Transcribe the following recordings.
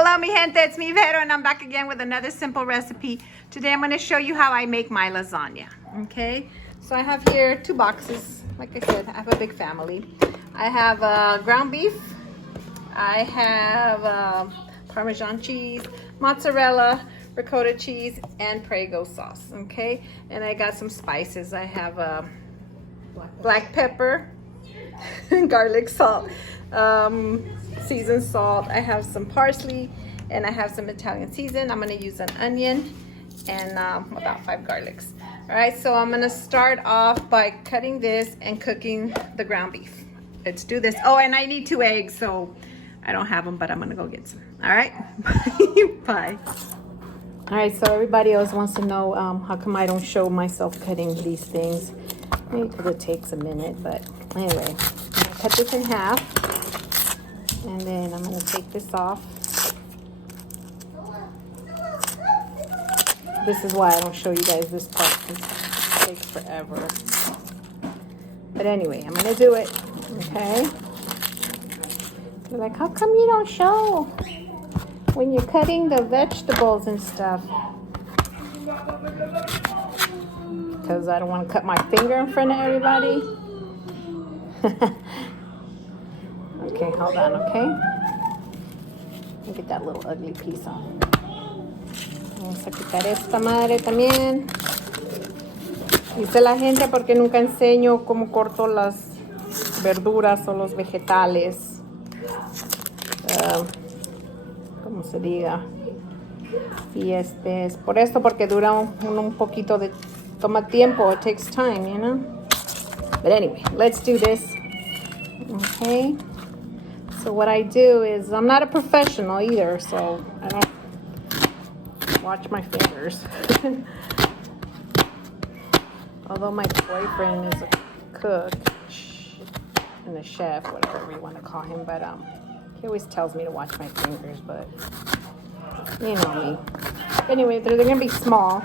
Hello, mi gente, it's me, Vero, and I'm back again with another simple recipe. Today I'm going to show you how I make my lasagna, okay? So I have here 2 boxes. Like I said, I have a big family. I have ground beef. I have Parmesan cheese, mozzarella, ricotta cheese, and Prego sauce, okay? And I got some spices. I have black pepper, garlic salt, seasoned salt. I have some parsley, and I have some Italian season. I'm gonna use an onion and about 5 garlics. All right, so I'm gonna start off by cutting this and cooking the ground beef. Let's do this. Oh, and I need 2 eggs, so I don't have them, but I'm gonna go get some. All right, bye. All right, so everybody else wants to know how come I don't show myself cutting these things. Maybe because it takes a minute, but anyway, I'm gonna cut this in half, and then I'm gonna take this off. This is why I don't show you guys this part, because it takes forever. But anyway, I'm gonna do it, okay? You're like, how come you don't show when you're cutting the vegetables and stuff? Because I don't want to cut my finger in front of everybody. Okay, hold on, okay? Let me get that little ugly piece off. Vamos a quitar esta madre también. Dice la gente porque nunca enseño cómo corto las verduras o los vegetales. Como se diga. Y es por esto, porque dura un poquito de... Toma tiempo, it takes time, you know? But anyway, let's do this. Okay. So what I do is, I'm not a professional either, so I don't watch my fingers. Although my boyfriend is a cook and a chef, whatever you want to call him, but he always tells me to watch my fingers, but you know me. But anyway, they're gonna be small.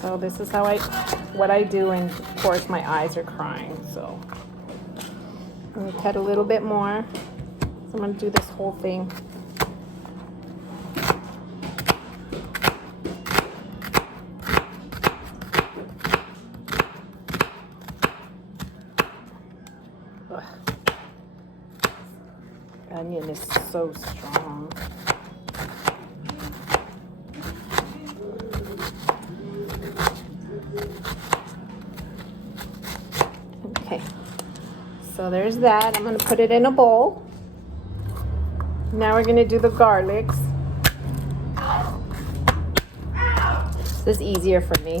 So this is how what I do, and of course my eyes are crying, so I'm gonna cut a little bit more. So I'm gonna do this whole thing. Ugh. Onion is so strong. Okay, so there's that. I'm gonna put it in a bowl. Now we're gonna do the garlics. This is easier for me.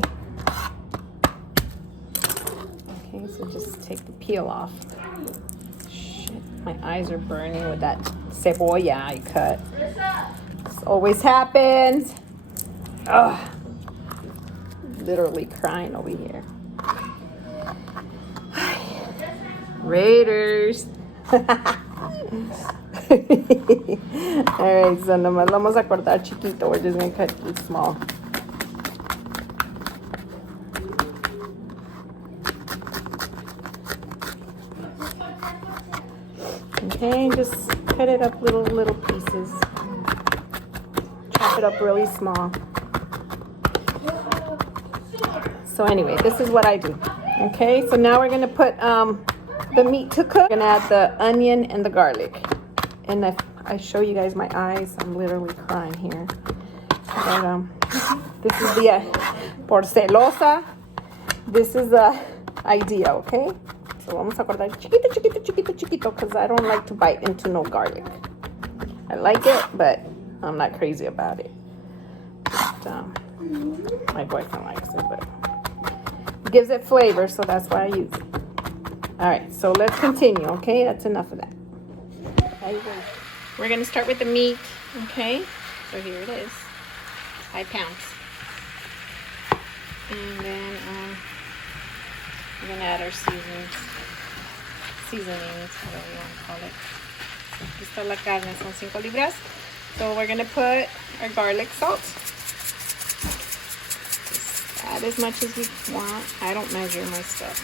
Okay, so just take the peel off. Shit, my eyes are burning with that cebolla I cut. This always happens. Ugh. Literally crying over here. Raiders. Alright, so nomás vamos a cortar chiquito. We're just gonna cut it small. Okay, just cut it up little pieces. Chop it up really small. So anyway, this is what I do. Okay, so now we're gonna put the meat to cook. I'm gonna add the onion and the garlic. And if I show you guys my eyes, I'm literally crying here. But this is the por celosa. This is the idea, okay? So vamos a cortar chiquito, because I don't like to bite into no garlic. I like it, but I'm not crazy about it. But, my boyfriend likes it, but it gives it flavor, so that's why I use it. All right, so let's continue, okay? That's enough of that. We're gonna start with the meat, okay? So here it is, 5 pounds. And then we're gonna add our seasonings, whatever you want to call it. Aquí está la carne, son 5 libras. So we're gonna put our garlic salt. Just add as much as you want. I don't measure my stuff.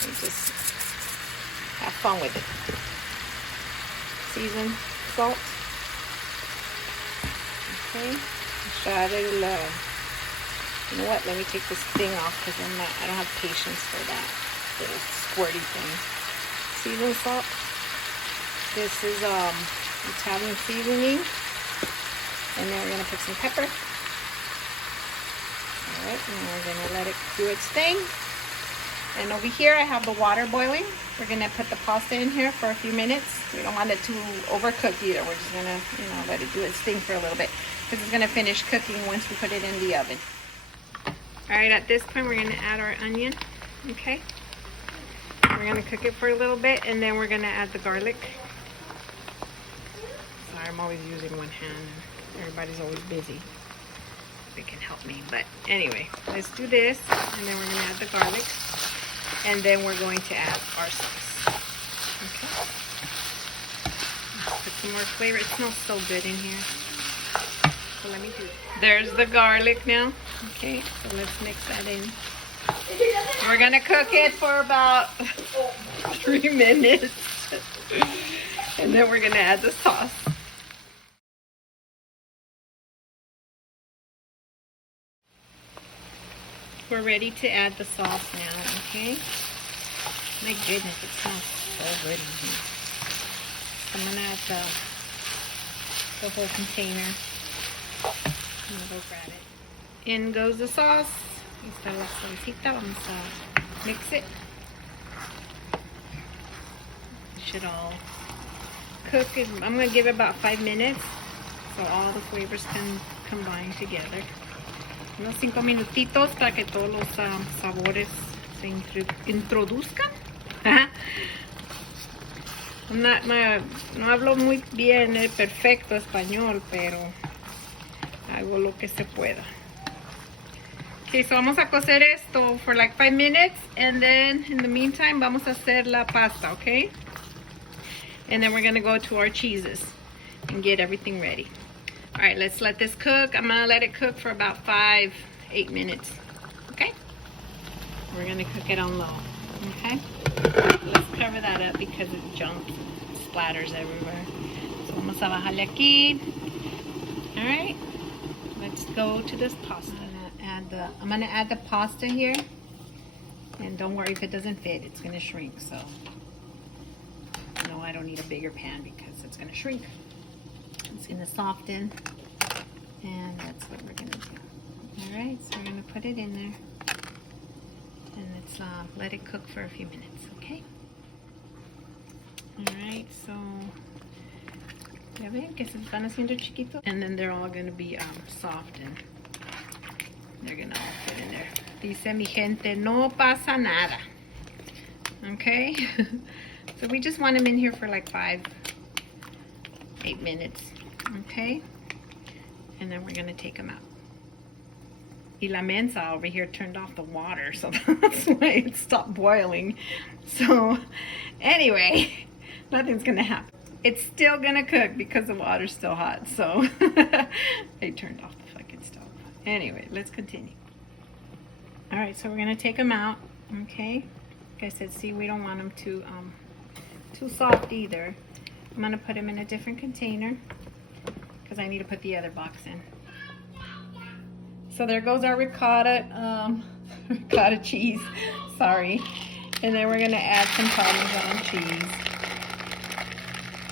I just have fun with it. Season, salt. Okay, shot it a little. You know what? Let me take this thing off because I don't have patience for that little squirty thing. Season salt. This is Italian seasoning, and then we're gonna put some pepper. All right, and we're gonna let it do its thing. And over here, I have the water boiling. We're gonna put the pasta in here for a few minutes. We don't want it to overcook either. We're just gonna, let it do its thing for a little bit because it's gonna finish cooking once we put it in the oven. All right, at this point, we're gonna add our onion. Okay. We're gonna cook it for a little bit, and then we're gonna add the garlic. Sorry, I'm always using one hand. Everybody's always busy. They can help me, but anyway, let's do this, and then we're gonna add the garlic, and then we're going to add our sauce. Okay. Let's put some more flavor. It smells so good in here. So let me do it. There's the garlic now. Okay, so let's mix that in. We're gonna cook it for about 3 minutes. And then we're gonna add the sauce. We're ready to add the sauce now, okay? My goodness, it smells so good in here. So I'm gonna add the whole container. I'm gonna go grab it. In goes the sauce. Esta la salsita. Vamos a mix it. It should all cook. I'm going to give it about 5 minutes so all the flavors can combine together. Unos 5 minutitos para que todos los sabores se introduzcan. No hablo muy bien el perfecto español, pero hago lo que se pueda. Okay, so vamos a cocer esto for like 5 minutes, and then in the meantime vamos a hacer la pasta, okay? And then we're gonna go to our cheeses and get everything ready. All right, let's let this cook. I'm gonna let it cook for about 5-8 minutes, okay? We're gonna cook it on low, okay? Let's cover that up because it jumps, splatters everywhere. So vamos a bajarle aquí. All right, let's go to this pasta. I'm gonna add the pasta here, and don't worry if it doesn't fit, it's gonna shrink. So no, I don't need a bigger pan because it's gonna shrink. It's gonna soften, and that's what we're gonna do. All right, so we're gonna put it in there, and let's let it cook for a few minutes, okay? All right, so ya ven que se están haciendo chiquitos, and then they're all gonna be soft, and they're gonna all fit in there. Dice mi gente, no pasa nada. Okay? So we just want them in here for like 5-8 minutes. Okay? And then we're gonna take them out. Y la mensa over here turned off the water, so that's why it stopped boiling. So anyway, nothing's gonna happen. It's still gonna cook because the water's still hot, so they turned off the fucking stove. Anyway, let's continue. All right, so we're gonna take them out, okay? Like I said, see, we don't want them too soft either. I'm gonna put them in a different container because I need to put the other box in. So there goes our ricotta cheese, sorry. And then we're gonna add some Parmesan cheese.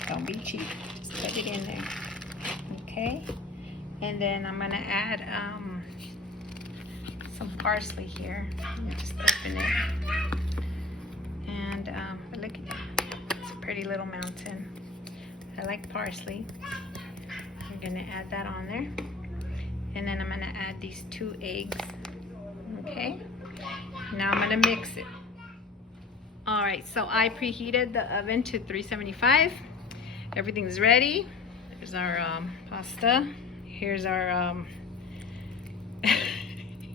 Don't be cheap, just put it in there, okay? And then I'm gonna add some parsley here. Let me just open it. And look at that. It's a pretty little mountain. I like parsley. I'm gonna add that on there. And then I'm gonna add these 2 eggs. Okay? Now I'm gonna mix it. All right, so I preheated the oven to 375. Everything's ready. There's our pasta. Here's our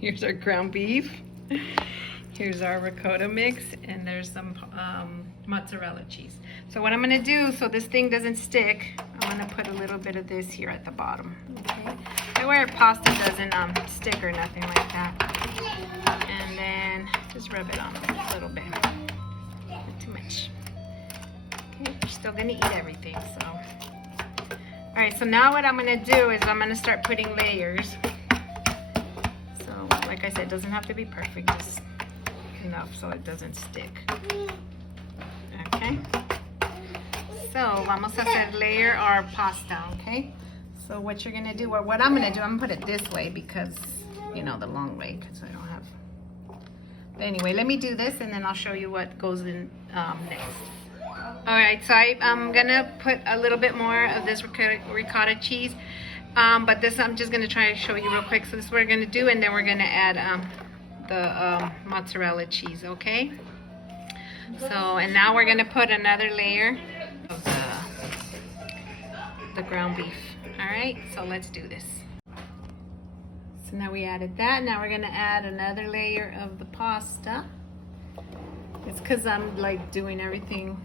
here's our ground beef. Here's our ricotta mix, and there's some mozzarella cheese. So what I'm gonna do, so this thing doesn't stick, I'm gonna put a little bit of this here at the bottom. Okay, that way our pasta doesn't stick or nothing like that. And then just rub it on a little bit, not too much. still gonna eat everything, so. All right, so now what I'm gonna do is I'm gonna start putting layers. So, like I said, it doesn't have to be perfect, just enough so it doesn't stick. Okay. So, vamos a hacer layer our pasta, okay? So what you're gonna do, or what I'm gonna do, I'm gonna put it this way because, you know, the long way, because I don't have. But anyway, let me do this and then I'll show you what goes in next. All right, so I'm gonna put a little bit more of this ricotta cheese, but this I'm just gonna try to show you real quick. So this is what we're gonna do, and then we're gonna add the mozzarella cheese, okay? So, and now we're gonna put another layer of the ground beef. All right, so let's do this. So now we added that. Now we're gonna add another layer of the pasta. It's because I'm like doing everything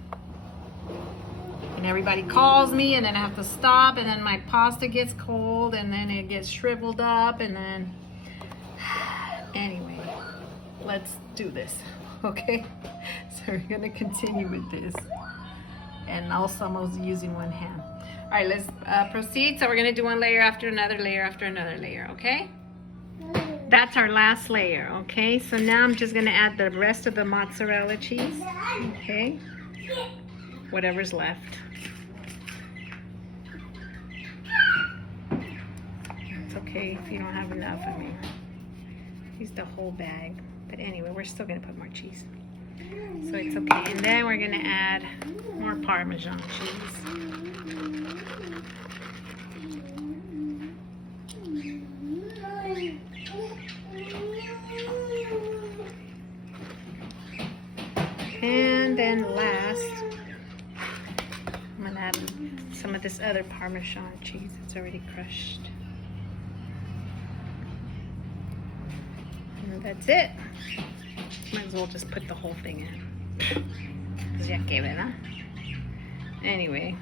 and everybody calls me and then I have to stop and then my pasta gets cold and then it gets shriveled up and then anyway, let's do this, okay? So we're gonna continue with this, and also I'm using one hand. All right, let's proceed. So we're gonna do one layer after another layer after another layer, okay? That's our last layer, okay? So now I'm just gonna add the rest of the mozzarella cheese, okay? Whatever's left. It's okay if you don't have enough, I mean, use the whole bag. But anyway, we're still gonna put more cheese. So it's okay. And then we're gonna add more Parmesan cheese. And then last, I'm gonna add some of this other Parmesan cheese. It's already crushed. And that's it. Might as well just put the whole thing in. Ya que, ¿verdad? Anyway,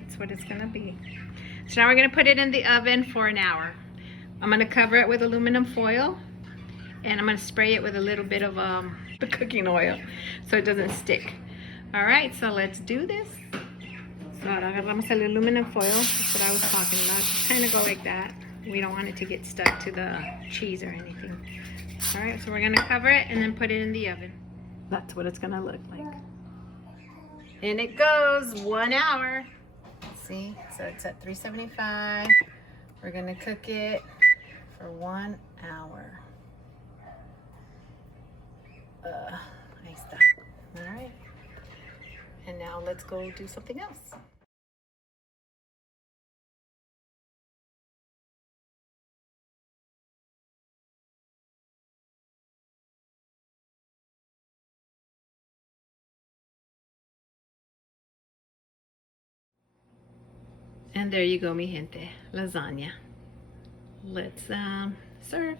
that's what it's gonna be. So now we're gonna put it in the oven for an hour. I'm gonna cover it with aluminum foil, and I'm gonna spray it with a little bit of the cooking oil so it doesn't stick. All right, so let's do this. So ahora agarramos el aluminum foil. That's what I was talking about. Just kind of go like that. We don't want it to get stuck to the cheese or anything. All right, so we're gonna cover it and then put it in the oven. That's what it's gonna look like. And it goes 1 hour. See, so it's at 375. We're gonna cook it for 1 hour. Ahí está. All right. And now let's go do something else. And there you go, mi gente. Lasagna. Let's serve.